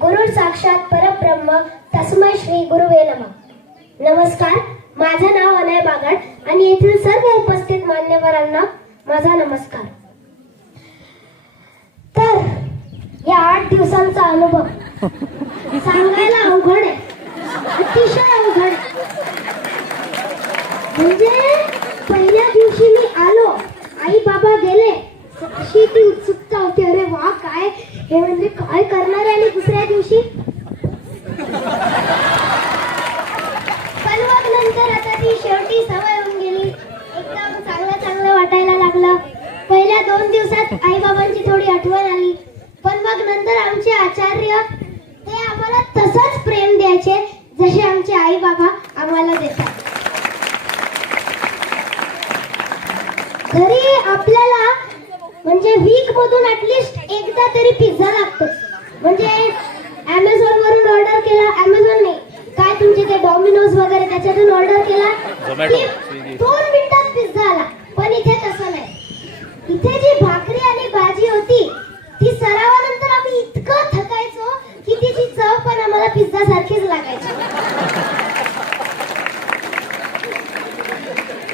गुरु साक्षात परब्रह्म तस्मै श्री गुरुवे नम. नमस्कार माझं नाव अनय बागड आणि येथील सर्व उपस्थित मान्यवरांना माझा नमस्कार. तर या आठ दिवसांचा अनुभव सांगायला अवघड आहे. अतिशय अवघड आहे. म्हणजे पहिल्या दिवशी मी आलो आई बाबा गेले. अशी ती उत्सुकता होती अरे वा काय हे म्हणजे काय करणार आहे आणि दुसऱ्या दिवशी? पण मग नंतर आता ती शेवटी सवय होऊन गेली. एकदम चांगलं चांगलं वाटायला लागलं. पहिल्या दोन दिवसात आई बाबांची थोडी आठवण आली. पण मग नंतर आमचे आचार्य ते आम्हाला तसंच प्रेम द्यायचे जसे आमचे आई बाबा आम्हाला देतात. तरी आपल्याला म्हणजे वीक मधून ऍटलिस्ट एकदा तरी पिझ्झा लागतो म्हणजे अमेझॉन वरून ऑर्डर केला अमेझॉन नाही काय तुमचे ते डॉमिनोज वगैरे त्याच्यातून ऑर्डर केला. दोन मिनिटात पिझ्झा आला. पण इथे तसं नाही. इथे जी भाकरी आणि भाजी होती ती सरावानंतर आम्ही इतकं थकायचो की तिची चव पण आम्हाला पिझ्झा सारखीच लागायची.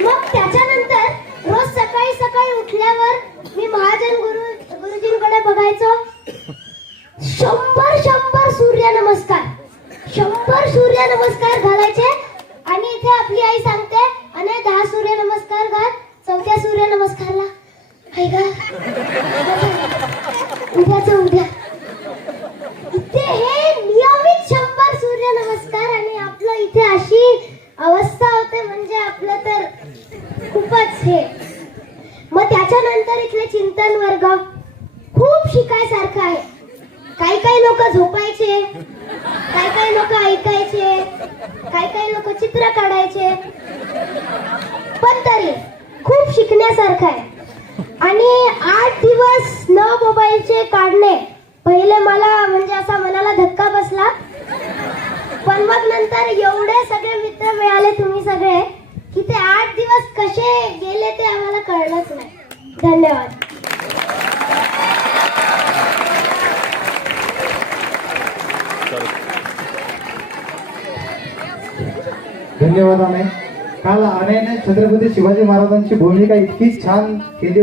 मग त्याच्यानंतर रोज सकाळी सकाळी उठल्यावर मी महाजन गुरु गुरुजींकडे बघायचो. शंभर शंभर सूर्य नमस्कार शंभर सूर्य नमस्कार घालायचे. आणि इथे आपली आई सांगते आणि दहा सूर्य नमस्कार घाल चौथ्या सूर्य नमस्कारला. हाय का उद्याच उद्या इथे हे नियमित शंभर सूर्य नमस्कार आणि आपलं इथे अशी अवस्था होते म्हणजे आपलं तर खूपच हे. मग त्याच्यानंतर इथले चिंतन वर्ग खूप शिकायसारखं आहे. काही काही लोक झोपायचे. काय काय लोक ऐकायचे? काही काही लोक चित्र काढायचे? पण तरी खूप शिकण्यासारखं आहे. आणि आठ दिवस न मोबाईलचे काढणे पहिले मला म्हणजे असा मनाला धक्का बसला. पण मग नंतर एवढे सगळे मित्र मिळाले तुम्ही सगळे की ते आठ दिवस कसे गेले ते आम्हाला कळलंच नाही. धन्यवाद. धन्यवाद अनय काल अनयने छत्रपती शिवाजी महाराजांची भूमिका इतकी छान केली.